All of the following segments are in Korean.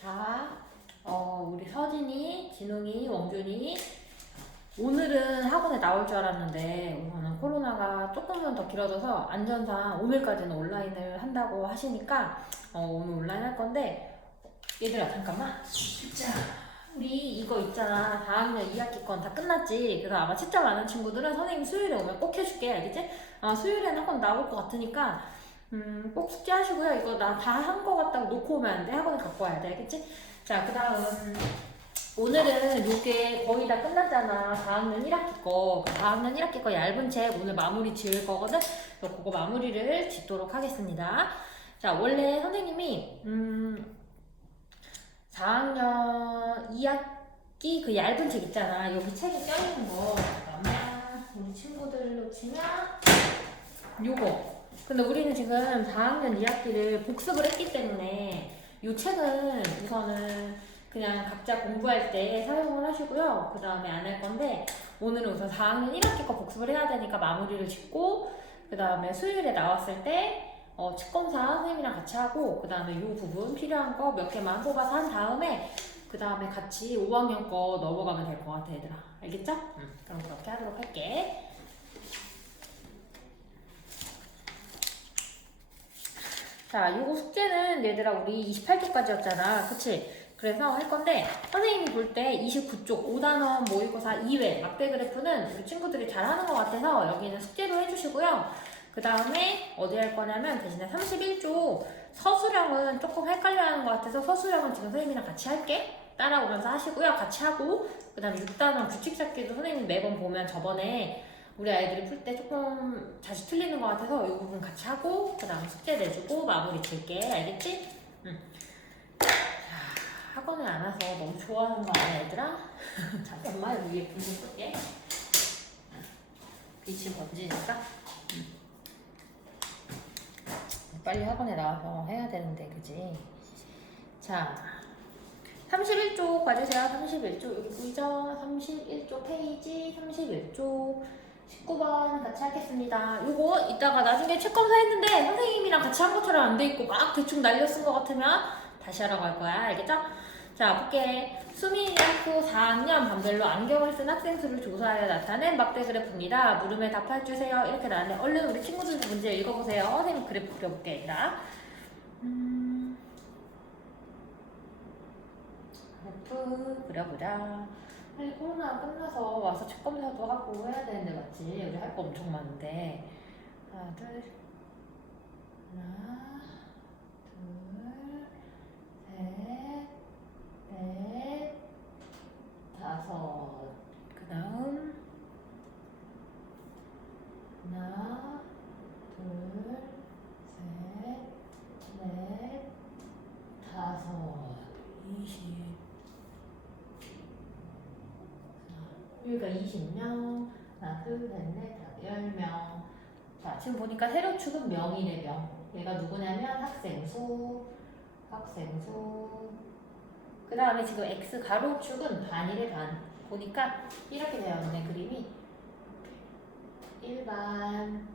자, 어, 우리 서진이, 진웅이, 원균이 오늘은 학원에 나올 줄 알았는데 우선은 코로나가 조금만 더 길어져서 안전상 오늘까지는 온라인을 한다고 하시니까 어, 오늘 온라인 할 건데 얘들아 잠깐만. 자 우리 이거 있잖아. 4학년 2학기 건 다 끝났지? 그래서 아마 채점 많은 친구들은 선생님 수요일에 오면 꼭 해줄게. 알겠지? 아 수요일에는 학원 나올 것 같으니까 음, 꼭 숙제하시고요 이거 나 다 한 거 같다고 놓고 오면 안 돼 학원에 갖고 와야 돼 알겠지? 자 그 다음 오늘은 요게 거의 다 끝났잖아. 4학년 1학기 거. 그 4학년 1학기 거 얇은 책 오늘 마무리 지을 거거든. 그래서 그거 마무리를 짓도록 하겠습니다. 자, 원래 선생님이, 음, 4학년 2학기 그 얇은 책 있잖아. 여기 책에 껴있는 거. 잠깐만. 우리 친구들로 치면, 요거. 근데 우리는 지금 4학년 2학기를 복습을 했기 때문에 요 책은 우선은 그냥 각자 공부할 때 사용을 하시고요. 그 다음에 안 할 건데, 오늘은 우선 4학년 1학기 거 복습을 해야 되니까 마무리를 짓고, 그 다음에 수요일에 나왔을 때, 어, 측검사 선생님이랑 같이 하고, 그 다음에 이 부분 필요한 거 몇 개만 뽑아서 한 다음에, 그 다음에 같이 5학년 거 넘어가면 될 것 같아, 얘들아. 알겠죠? 응. 그럼 그렇게 하도록 할게. 자, 요거 숙제는 얘들아 우리 28쪽까지였잖아. 그치? 그래서 할 건데 선생님이 볼 때 29쪽 5단원 모의고사 2회 막대 그래프는 우리 친구들이 잘하는 것 같아서 여기는 숙제로 해주시고요. 그 다음에 어디 할 거냐면 대신에 31쪽 서술형은 조금 헷갈려 하는 것 같아서 서술형은 지금 선생님이랑 같이 할게. 따라오면서 하시고요. 같이 하고 그 다음에 6단원 규칙 잡기도 선생님 매번 보면 저번에 우리 아이들이 풀 때 조금 자주 틀리는 것 같아서 이 부분 같이 하고 그 다음에 숙제 내주고 마무리 줄게. 알겠지? 응. 학원에 안 와서 너무 좋아하는 거 아니야 얘들아? 잠깐만 위에 불좀 끌게 빛이 번지니까 음. 빨리 학원에 나와서 해야 되는데 그지? 자 31쪽 봐주세요 31쪽 여기 보이죠? 31쪽 페이지 31쪽 19번 같이 하겠습니다. 요거 이따가 나중에 책 검사 했는데 선생님이랑 같이 한 것처럼 안 돼 있고 막 대충 날려 쓴 것 같으면 다시 하라고 할 거야. 알겠죠? 자, 볼게. 수민이 학교 4학년 반별로 안경을 쓴 학생 수를 조사하여 나타낸 막대 그래프입니다. 물음에 답해 주세요. 이렇게 나왔네. 얼른 우리 친구들도 문제 읽어보세요. 선생님 그래프 그려볼게, 얘들아. 음... 그래프 그려보자. 빨리 코로나 끝나서 와서 책 검사도 하고 해야 되는데 맞지? 우리 할 거 엄청 많은데. 하나, 둘, 하나, 둘, 셋, 넷, 다섯. 그 다음 하나, 둘, 셋, 넷, 다섯, 이십. 여기가 20명, 하나, 둘, 셋, 넷, 다섯, 10명. 자, 지금 보니까 세로 축은 명이네, 명. 얘가 누구냐면 학생수, 학생수. 그 다음에 지금 x 가로 축은 반이래, 반. 보니까 이렇게 되어 있네, 그림이. 1반,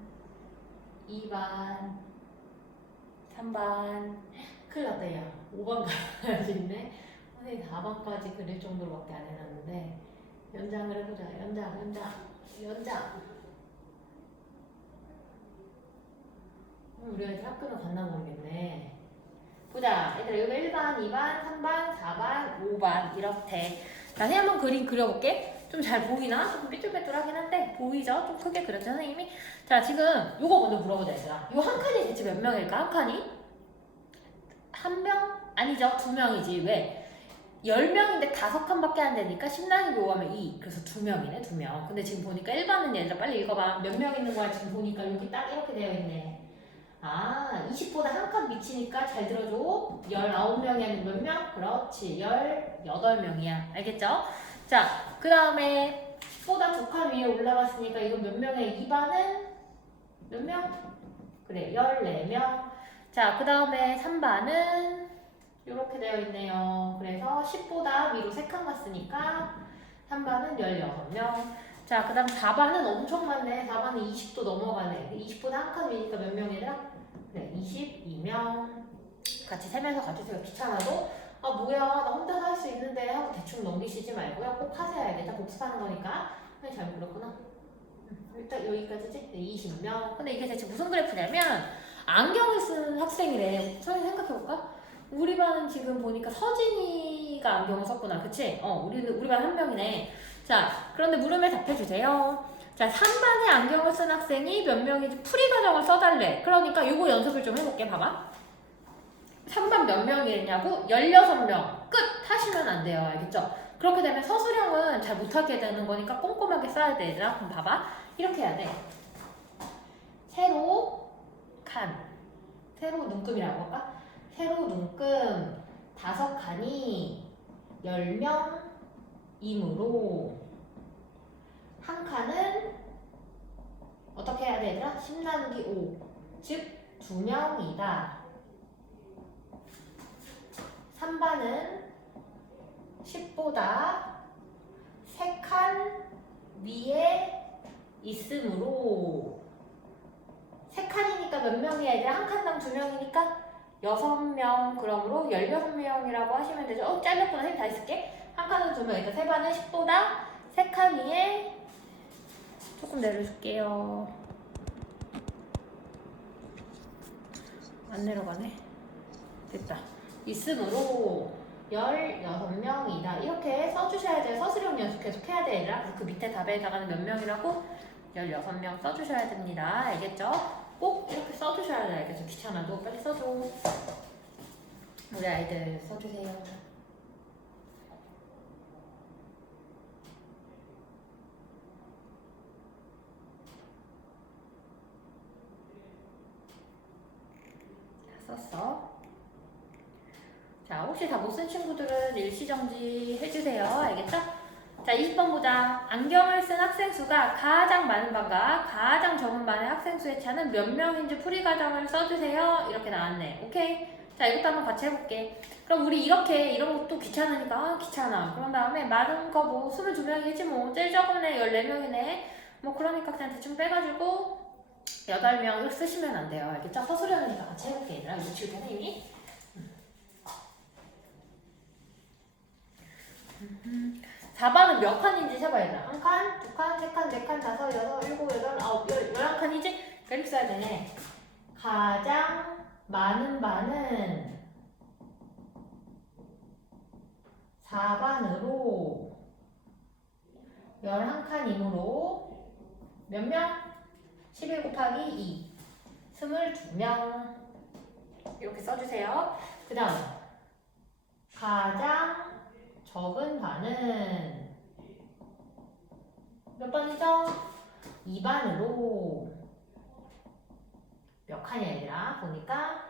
2반, 3반. 큰일 났다, 야. 5반 가야겠네. 선생님 4반까지 그릴 정도로밖에 안 해놨는데. 연장을 해보자. 연장, 연장, 연장. 음, 우리 애들 학교는 갔나 모르겠네. 보자. 얘들아, 여기 1반, 2반, 3반, 4반, 5반. 이렇게. 자세히 한번 그림 그려볼게. 좀 잘 보이나? 조금 삐뚤빼뚤하긴 한데, 보이죠? 좀 크게 그렸죠, 선생님이? 자, 지금 요거 먼저 물어보자, 얘들아. 요 한 칸이 대체 몇 명일까? 한 칸이? 한 명? 아니죠. 두 명이지. 왜? 10명인데 다섯 칸밖에 안 되니까 10 나누기 5 하면 2. 그래서 두 명이네, 두 명. 근데 지금 보니까 1반은 얘들아 빨리 읽어봐. 몇 명 있는 거야? 지금 보니까 여기 딱 이렇게 되어 있네. 아, 20보다 한 칸 미치니까 잘 들어줘. 19명이 몇 명? 그렇지. 18명이야. 알겠죠? 자, 그 다음에 10보다 두 칸 위에 올라갔으니까 이건 몇 명이야? 2반은 몇 명? 그래, 14명. 자, 그 다음에 3반은 이렇게 되어 있네요. 그래서 10보다 위로 3칸 갔으니까 3반은 16명. 자, 그 다음 4반은 엄청 많네. 4반은 20도 넘어가네. 20보다 한 칸 위니까 몇 명이라? 네, 22명. 같이 세면서 가주세요. 귀찮아도. 아 뭐야 나 혼자서 할수 있는데 하고 대충 넘기시지 말고요 꼭 하세요 알겠죠? 복습하는 거니까 네, 잘 모르구나 음, 일단 여기까지지? 네, 20명 근데 이게 대체 무슨 그래프냐면 안경을 쓰는 학생이래 선생님 생각해볼까? 우리 반은 지금 보니까 서진이가 안경을 썼구나 그치? 어 우리는 우리 반 한 명이네 자 그런데 물음에 답해주세요 자 3반에 안경을 쓴 학생이 몇 명인지 풀이 과정을 써달래. 그러니까 요거 연습을 좀 해볼게 봐봐. 3반 몇 명이냐고? 16명. 끝! 하시면 안 돼요. 알겠죠? 그렇게 되면 서술형은 잘 못하게 되는 거니까 꼼꼼하게 써야 되잖아 그럼 봐봐. 이렇게 해야 돼. 세로 칸 세로 눈금이라고 할까? 세로 눈금. 다섯 칸이 10명이므로 한 칸은 어떻게 해야 돼 얘들아? 10 나누기 5 즉 2명이다. 3반은 10보다 3칸 위에 있으므로. 3칸이니까 몇 명이야 이제 한 칸당 2명이니까 6명. 그러므로 16명이라고 하시면 되죠. 어 잘렸구나. 다시 쓸게. 한 칸은 2명. 그러니까 3반은 10보다 3칸 위에 조금 내려줄게요 안 내려가네 됐다 있으므로 16명이다. 이렇게 써주셔야 돼요. 서술형 연습 계속 해야. 그래서 그 밑에 답에다가는 몇 명이라고? 16명 써주셔야 됩니다. 알겠죠? 꼭 이렇게 써주셔야 돼요. 알겠죠? 귀찮아도 빨리 써줘. 우리 아이들 써주세요. 자, 썼어. 자, 혹시 다 못 쓴 친구들은 일시정지 해주세요. 알겠죠? 자, 20번 보자. 안경을 쓴 학생 수가 가장 많은 반과 가장 적은 반의 학생 수의 차는 몇 명인지 풀이 과정을 써주세요. 이렇게 나왔네. 오케이? 자, 이것도 한번 같이 해볼게. 그럼 우리 이렇게 이런 것도 귀찮으니까 아, 귀찮아. 그런 다음에 많은 거 뭐 22명이겠지 뭐. 제일 적은 애 14명이네. 뭐 그러니까 그냥 대충 빼가지고 8명을 쓰시면 안 돼요. 알겠죠? 서술형이니까 같이 해볼게. 얘들아. 이거 지울 테네 이미. 4반은 몇 칸인지 세봐 얘들아 한 칸, 두 칸, 세 칸, 네 칸, 다섯, 여섯, 일곱, 여덟, 아홉, 열, 열한 칸이지? 그렇게 써야 되네 가장 많은 반은 4반으로 11칸이므로 몇 명? 11 곱하기 2 22명 이렇게 써주세요 그 다음 가장 적은 반은 몇 반이죠? 2반으로 몇 칸이야 얘들아? 보니까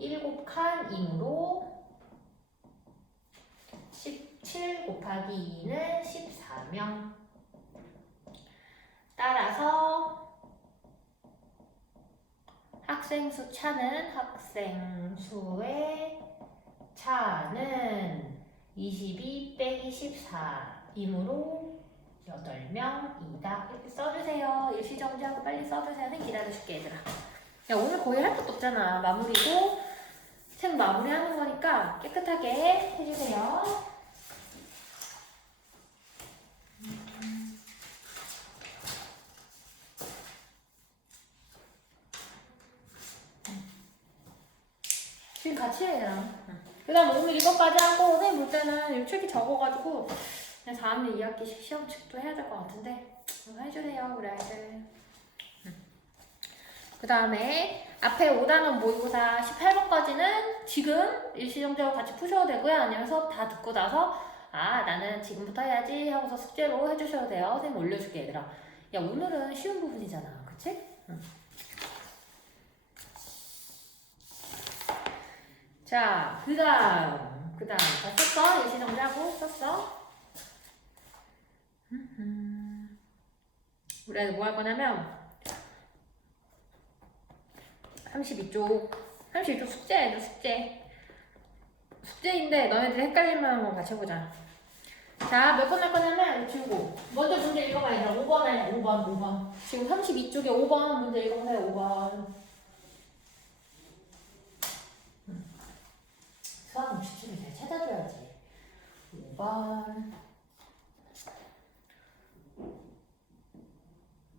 7칸이므로 17 곱하기 2는 14명 따라서 학생 수 차는 학생 수의 차는 22 빼기 14이므로 8명이다. 이렇게 써주세요. 일시정지하고 빨리 써주세요. 선생님 기다려줄게 얘들아. 야 오늘 거의 할 것도 없잖아. 마무리고 책 마무리하는 거니까 깨끗하게 해주세요. 지금 같이 해야 그 다음 오늘 이것까지 하고 선생님 볼 때는 이 책이 적어가지고 그냥 다음에 2학기 시험 측도 해야 될 것 같은데 해주세요 우리 아이들. 그 다음에 앞에 5단원 모의고사 18번까지는 지금 일시정지하고 같이 푸셔도 되고요. 아니면 수업 다 듣고 나서 아 나는 지금부터 해야지 하고서 숙제로 해주셔도 돼요. 선생님 올려줄게 얘들아. 야 오늘은 쉬운 부분이잖아. 그치? 응. 자, 그 다음, 그 다음. 다 썼어? 일시정지하고 썼어? 우리 애들 뭐할 거냐면, 32쪽, 32쪽 숙제, 숙제. 숙제인데, 너네들 헷갈릴 만한 거 같이 해보자. 자, 몇 번 할 거냐면, 지우고. 먼저 문제 읽어봐, 얘들아. 5번 아니야, 5번, 5번. 지금 32쪽에 5번 문제 읽어보세요, 5번. 수학은 규칙을 잘 찾아줘야지. 5번.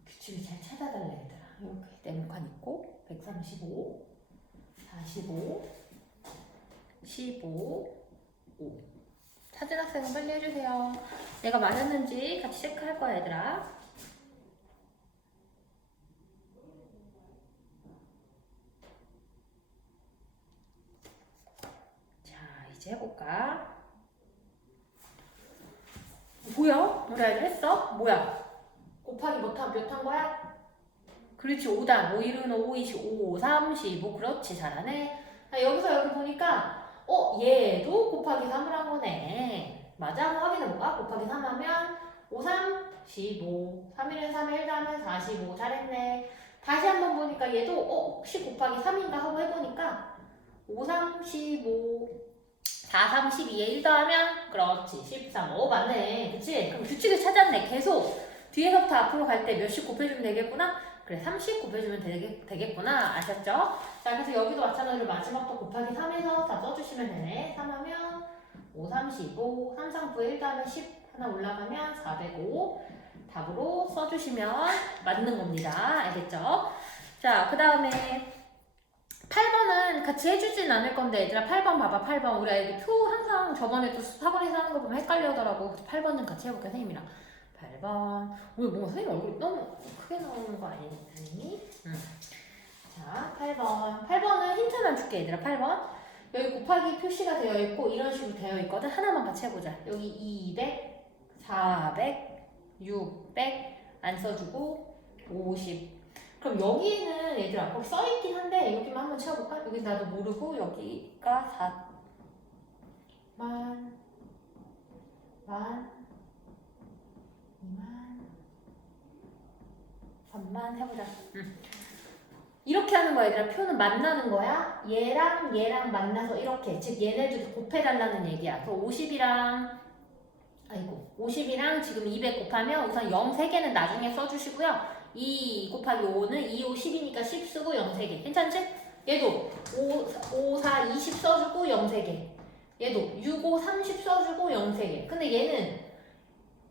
규칙을 잘 찾아달라 얘들아. 이렇게 네모칸 있고 135, 45, 15, 5. 찾은 학생은 빨리 해주세요. 내가 맞았는지 같이 체크할 거야 얘들아. 자 이제 해볼까? 뭐야? 아이들 했어? 뭐야? 곱하기 못하면 몇 한 거야? 그렇지 5단 5 1은 5 2 5 3 15 그렇지 잘하네 아, 여기서 여기 보니까 어 얘도 곱하기 3을 한 거네 맞아 한번 확인해볼까? 곱하기 3 하면 5 3 15 3 1은 3 1 하면 45 잘했네 다시 한번 보니까 얘도 어 혹시 곱하기 3인가 하고 해보니까 5 3 15 4 3 12에 1 더하면 그렇지. 13 오 맞네. 그치? 그럼 규칙을 찾았네. 계속. 뒤에서부터 앞으로 갈 때 몇씩 곱해주면 되겠구나? 그래 30 곱해주면 되겠, 되겠구나. 아셨죠? 자 그래서 여기도 마찬가지로 마지막도 곱하기 3에서 다 써주시면 되네. 3 하면 5 3 15 3 3 9에 1 더하면 10 하나 올라가면 405 답으로 써주시면 맞는 겁니다. 알겠죠? 자 그 다음에 8번은 같이 해주진 않을 건데 얘들아 8번 봐봐 8번. 우리 아이들 표 항상 저번에도 학원에서 하는 거 보면 헷갈려 하더라고. 8번 좀 같이 해볼게 선생님이랑. 8번. 왜 뭔가 선생님 얼굴이 너무 크게 나오는 거 아니, 아니니? 응. 자 8번. 8번은 힌트만 줄게 얘들아. 8번. 여기 곱하기 표시가 되어 있고 이런 식으로 되어 있거든. 하나만 같이 해보자. 여기 200 400 600 안 써주고 50 그럼 여기는 얘들아 거기 써있긴 한데 여기만 한번 채워볼까? 여기 나도 모르고 여기가 4 만, 만, 2만, 3만 해보자. 응. 이렇게 하는 거야 얘들아 표는 만나는 거야 얘랑 얘랑 만나서 이렇게 즉 얘네들 곱해달라는 얘기야 그럼 50이랑 아이고 50이랑 지금 200 곱하면 우선 0 3개는 나중에 써주시고요 2 곱하기 5는 2, 5, 10이니까 10 쓰고 0 3개. 괜찮지? 얘도 5, 5 4, 20 써주고 0 3개. 얘도 6, 5, 30 써주고 0 3개. 근데 얘는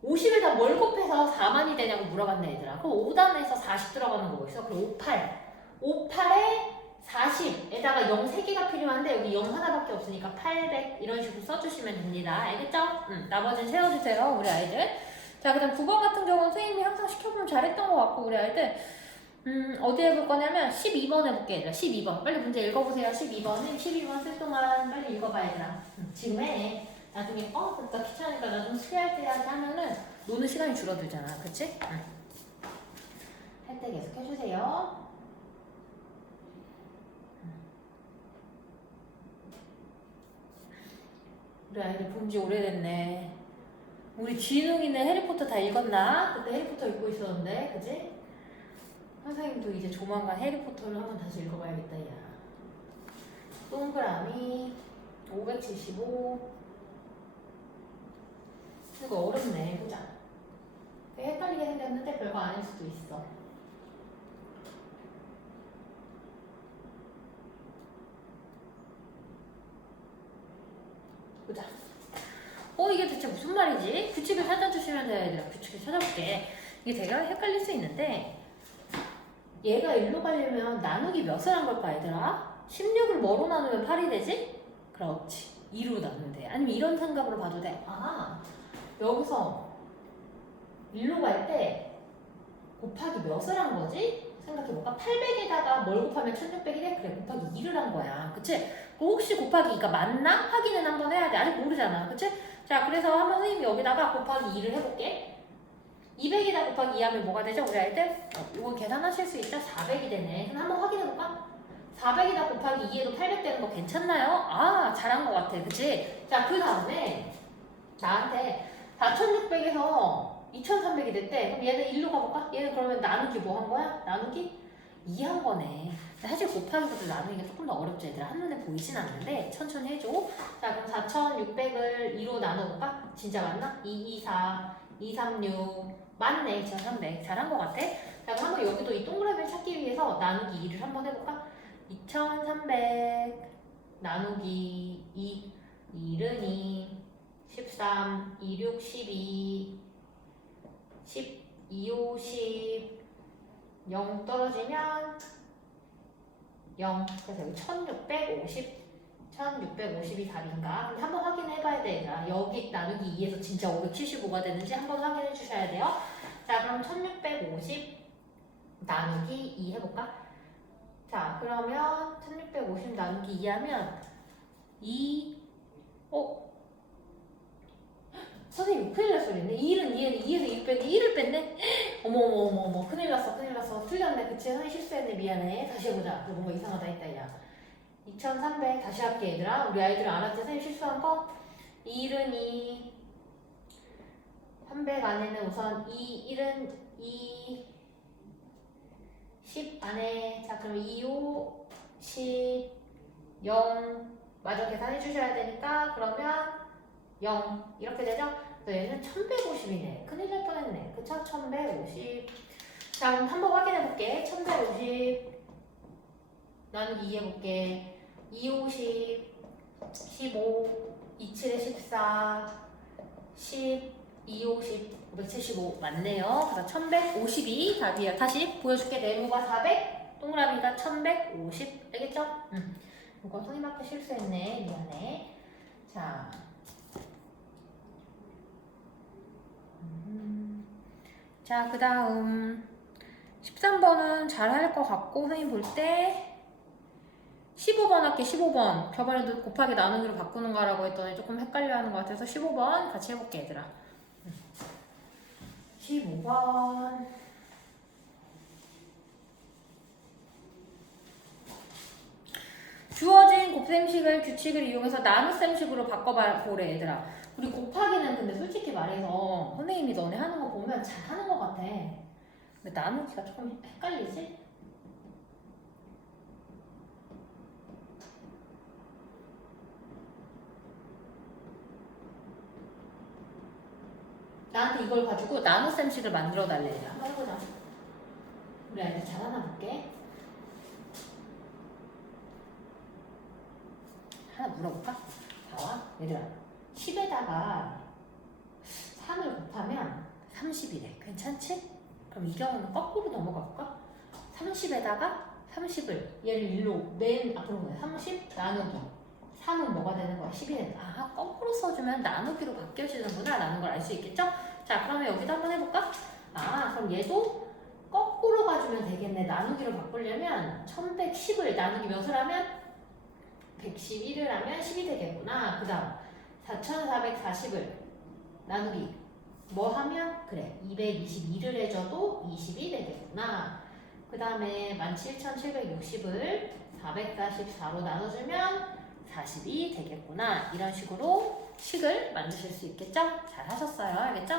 50에다 뭘 곱해서 4만이 되냐고 물어봤네 얘들아. 그럼 5단에서 40 들어가는 거고 있어. 그럼 58 58에 40에다가 0 3개가 필요한데 여기 0 하나밖에 없으니까 800 이런 식으로 써주시면 됩니다. 알겠죠? 응, 나머지는 세워주세요 우리 아이들 자 그 다음 9번 같은 경우는 선생님이 항상 시켜보면 잘했던 것 같고 우리 아이들 음 어디 해볼 거냐면 12번 해볼게 얘들아. 12번. 빨리 문제 읽어보세요. 12번은 12번 쓸 동안 빨리 읽어봐 얘들아. 응, 지금 해. 나중에 어 그러니까 귀찮으니까 나좀때 하지 하면은 노는 시간이 줄어들잖아. 그치? 응. 할때 계속 해주세요. 우리 아이들 본지 오래됐네. 우리 진웅이는 해리포터 다 읽었나? 그때 해리포터 읽고 있었는데, 그지? 선생님도 이제 조만간 해리포터를 한번 다시 읽어봐야겠다, 야. 동그라미 575. 이거 어렵네. 되게 헷갈리게 생겼는데 별거 아닐 수도 있어. 보자. 어 이게 대체 무슨 말이지? 규칙을 찾아주시면 돼요 얘들아 규칙을 찾아볼게 이게 되게 헷갈릴 수 있는데 얘가 일로 가려면 나누기 몇을 한 걸까 얘들아? 16을 뭐로 나누면 8이 되지? 그렇지 2로 나누면 돼 아니면 이런 생각으로 봐도 돼 아, 여기서 일로 갈 때 곱하기 몇을 한 거지? 생각해볼까? 800에다가 뭘 곱하면 1600이 돼? 그래 곱하기 2를 한 거야 그치? 그 혹시 곱하기 2가 맞나? 확인은 한번 해야 돼. 아직 모르잖아. 그치? 자, 그래서 한번 선생님이 여기다가 곱하기 2를 해볼게. 200에다 곱하기 2 하면 뭐가 되죠? 우리 아이들? 어, 이거 계산하실 수 있죠? 400이 되네. 그럼 한번 확인해볼까? 400에다 곱하기 2에도 800 되는 거 괜찮나요? 아, 잘한 것 같아. 그치? 자, 그 다음에 나한테 4600에서 2300이 됐대. 그럼 얘는 1로 가볼까? 얘는 그러면 나누기 뭐 한 거야? 나누기 2 한 거네. 사실 곱하기보다 나누기가 조금 더 어렵죠. 얘들아 한눈에 보이진 않는데 천천히 해줘. 자 그럼 4600을 2로 나눠볼까? 진짜 맞나? 2, 2, 4, 2, 3, 6 맞네. 2300 잘한 것 같아. 자 그럼 한번 여기도 이 동그라미를 찾기 위해서 나누기 2를 한번 해볼까? 2300 나누기 2 1은 2, 13, 2, 6, 12, 10, 2, 5, 10, 0 떨어지면 0. 그래서 여기 1650, 1650이 답인가? 한번 확인해 봐야 돼. 자, 여기 나누기 2에서 진짜 575가 되는지 한번 확인해 주셔야 돼요. 자, 그럼 1650 나누기 2 해볼까? 자, 그러면 1650 나누기 2 하면 2, 어? 선생님 큰일 날 소리네. 2는 2는 2에서 2 뺐네. 1을 뺐네. 어머 어머 어머 어머 큰일 났어 큰일 났어. 틀렸네. 그치 선생님 실수했네. 미안해. 다시 해보자. 그 뭔가 이상하다 했다 야. 2300 다시 할게 얘들아. 우리 아이들 알았지? 선생님 실수한 거? 1은 2 300 안에는 우선 2, 1은 2 10 안에 자 그럼 2, 5 10 0 마저 계산해 주셔야 되니까 그러면 0 이렇게 되죠? 그래서 얘는 1150이네. 큰일 날 뻔했네. 그쵸? 1150 자 그럼 한번 확인해 볼게. 1150 나누기 2 해볼게. 250 15 27에 14 10 250 575 맞네요. 그래서 1152 답이에요. 다시 보여줄게. 네모가 400 동그라미가 1150 알겠죠? 응. 이거 선생님 아까 실수했네. 미안해. 자 자, 그 다음 13번은 잘 할 것 같고 선생님 볼 때 15번 할게 15번. 저번에도 곱하기 나누기로 바꾸는 거라고 했더니 조금 헷갈려 하는 것 같아서 15번 같이 해볼게 얘들아. 15번. 주어진 곱셈식을 규칙을 이용해서 나눗셈식으로 바꿔보래 얘들아 우리 곱하기는 근데 솔직히 말해서 선생님이 너네 하는 거 보면 잘 하는 것 같아. 근데 나누기가 조금 헷갈리지? 나한테 이걸 가지고 나눗셈식을 만들어 달래 한번 해보자. 우리 아이들 잘 하나 볼게. 하나 물어볼까? 봐봐 얘들아 10에다가 3을 곱하면 30이래 괜찮지? 그럼 이 경우는 거꾸로 넘어갈까? 30에다가 30을 얘를 일로 맨 앞으로 보내 30 나누기 3은 뭐가 되는 거야? 10이 되는 거야 아 거꾸로 써주면 나누기로 바뀌어지는구나 라는 걸 알 수 있겠죠? 자 그러면 여기도 한번 해볼까? 아 그럼 얘도 거꾸로 가주면 되겠네 나누기로 바꾸려면 1110을 나누기 몇을 하면 111을 하면 10이 되겠구나 그 다음 4440을 나누기. 뭐 하면? 그래 222를 해줘도 20이 되겠구나. 그 다음에 17760을 444로 나눠주면 40이 되겠구나. 이런 식으로 식을 만드실 수 있겠죠? 잘 하셨어요. 알겠죠?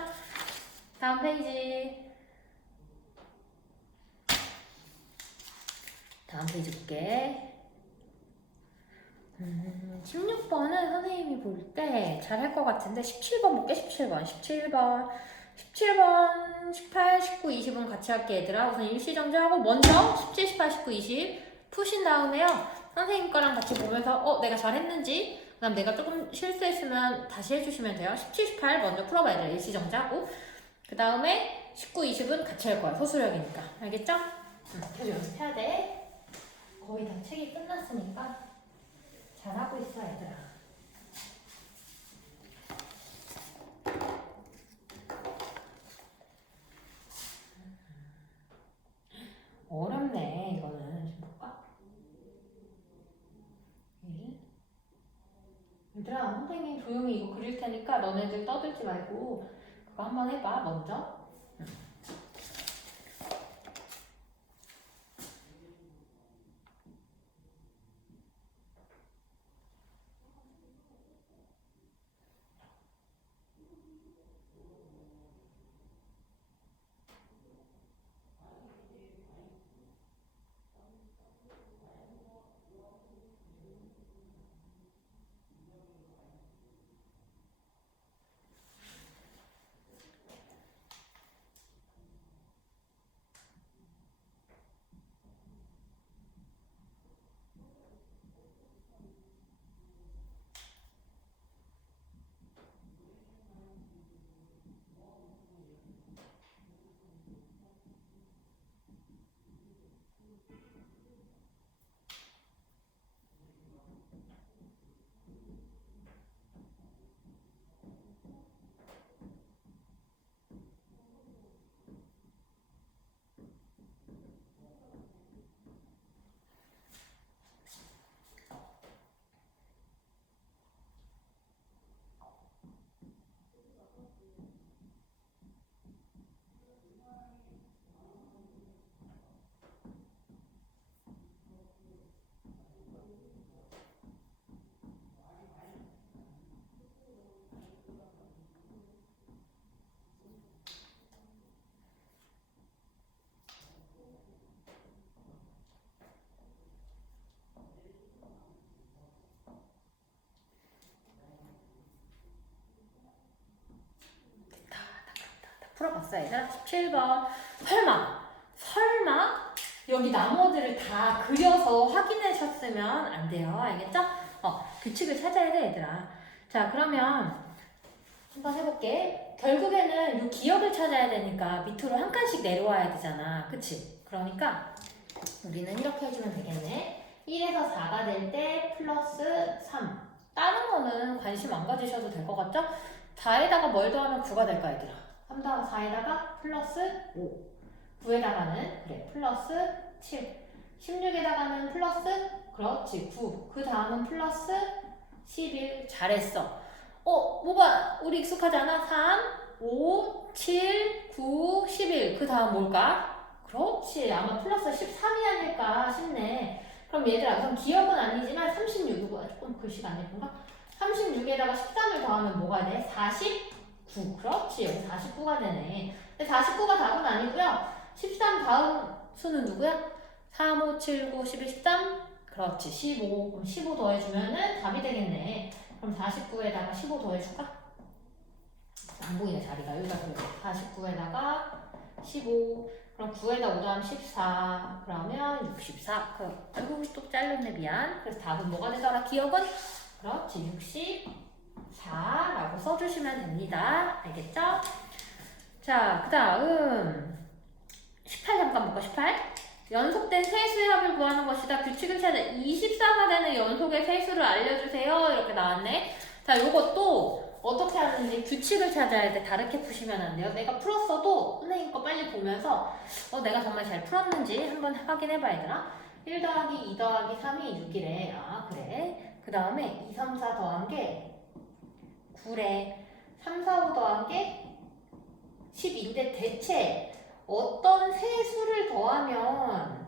다음 페이지. 다음 페이지 볼게 음, 16번은 선생님이 볼 때 잘할 것 같은데 17번 볼게 17번. 17번. 17번 18, 19, 20은 같이 할게 얘들아. 우선 일시정지하고 먼저 17, 18, 19, 20 푸신 다음에요. 선생님 거랑 같이 보면서 어 내가 잘했는지? 그 다음 내가 조금 실수했으면 다시 해주시면 돼요. 17, 18 먼저 풀어봐야 돼요. 일시정지하고. 그 다음에 19, 20은 같이 할 거야 소수력이니까. 알겠죠? 응, 연습해야 돼. 거의 다 책이 끝났으니까 잘하고 있어 얘들아 어렵네 이거는 좀 볼까? 일. 얘들아 선생님 조용히 이거 그릴 테니까 너네들 떠들지 말고 그거 한번 해봐 먼저 풀어봤어요. 얘들아. 17번. 설마, 설마 여기 나머지를 다 그려서 확인하셨으면 안 돼요. 알겠죠? 어, 규칙을 찾아야 돼, 얘들아. 자, 그러면 한번 해볼게. 결국에는 이 기억을 찾아야 되니까 밑으로 한 칸씩 내려와야 되잖아. 그치? 그러니까 우리는 이렇게 해주면 되겠네. 1에서 4가 될 때 플러스 3. 다른 거는 관심 안 가지셔도 될 것 같죠? 4에다가 뭘 더하면 9가 될까, 얘들아? 3 더하고 4에다가 플러스 5. 9에다가는, 그래, 플러스 7. 16에다가는 플러스, 그렇지, 9. 그 다음은 플러스 11. 잘했어. 어, 뭐가 우리 익숙하지 않아? 3, 5, 7, 9, 11. 그 다음 뭘까? 그렇지. 아마 플러스 13이 아닐까 싶네. 그럼 얘들아, 우선 기억은 아니지만 36, 이거 조금 글씨가 안 예쁜가? 36에다가 13을 더하면 뭐가 돼? 49. 그렇지. 여기 49가 되네. 근데 49가 답은 아니고요. 13 다음 수는 누구야? 3, 5, 7, 9, 11, 13. 그렇지. 15. 그럼 15 더해주면은 답이 되겠네. 그럼 49에다가 15 더해줄까? 안 보이네 자리가 여기가 그래 49에다가 15 그럼 9에다 5 더하면 14 그러면 64 그, 아이고 또 잘렸네 미안 그래서 답은 뭐가 되더라 기억은? 그렇지 64라고 써주시면 됩니다 알겠죠? 자 그 다음 18 잠깐 볼까 18 연속된 세수의 합을 구하는 것이다. 규칙을 찾아 24가 되는 연속의 세수를 알려주세요. 이렇게 나왔네. 자, 요것도 어떻게 하는지 규칙을 찾아야 돼. 다르게 푸시면 안 돼요. 내가 풀었어도 선생님 거 빨리 보면서 어, 내가 정말 잘 풀었는지 한번 확인해봐, 얘들아. 1 더하기 2 더하기 3이 6이래. 아, 그래. 그 다음에 2, 3, 4 더한 게 9래. 3, 4, 5 더한 게 12인데 대체 어떤 세 수를 더하면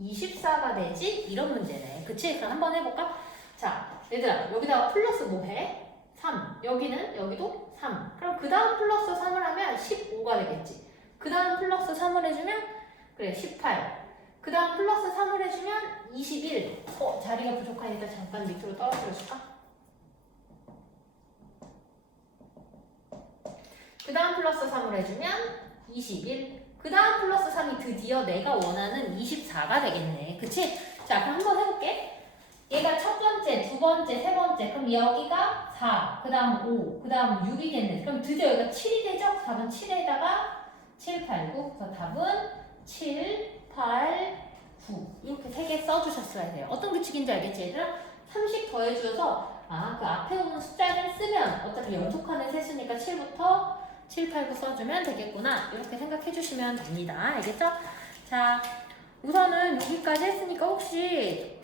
24가 되지? 이런 문제네. 그치? 그럼 한번 해볼까? 자, 얘들아, 여기다가 플러스 뭐 해? 3. 여기는, 여기도 3. 그럼 그 다음 플러스 3을 하면 15가 되겠지. 그 다음 플러스 3을 해주면, 그래, 18. 그 다음 플러스 3을 해주면 21. 어, 자리가 부족하니까 잠깐 밑으로 떨어뜨려 줄까? 그 다음 플러스 3을 해주면 21. 그 다음 플러스 3이 드디어 내가 원하는 24가 되겠네. 그치? 자, 그럼 한번 해볼게. 얘가 첫 번째, 두 번째, 세 번째. 그럼 여기가 4, 그 다음 5, 그 다음 6이겠네. 그럼 드디어 여기가 7이 되죠? 답은 7에다가 7, 8, 9. 그래서 답은 7, 8, 9. 이렇게 세 개 써주셨어야 돼요. 어떤 규칙인지 알겠지, 얘들아? 3씩 더해주셔서, 아, 그 앞에 오는 숫자를 쓰면 어차피 연속하는 세수니까 7부터 7, 8, 9 써주면 되겠구나. 이렇게 생각해 주시면 됩니다. 알겠죠? 자, 우선은 여기까지 했으니까 혹시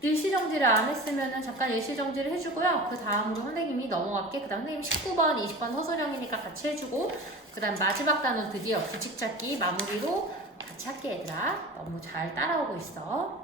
일시정지를 안 했으면 잠깐 일시정지를 해주고요. 그 다음으로 선생님이 넘어갈게. 그 다음 선생님 19번, 20번 서술형이니까 같이 해주고, 그 다음 마지막 단원 드디어 규칙 찾기 마무리로 같이 할게, 얘들아. 너무 잘 따라오고 있어.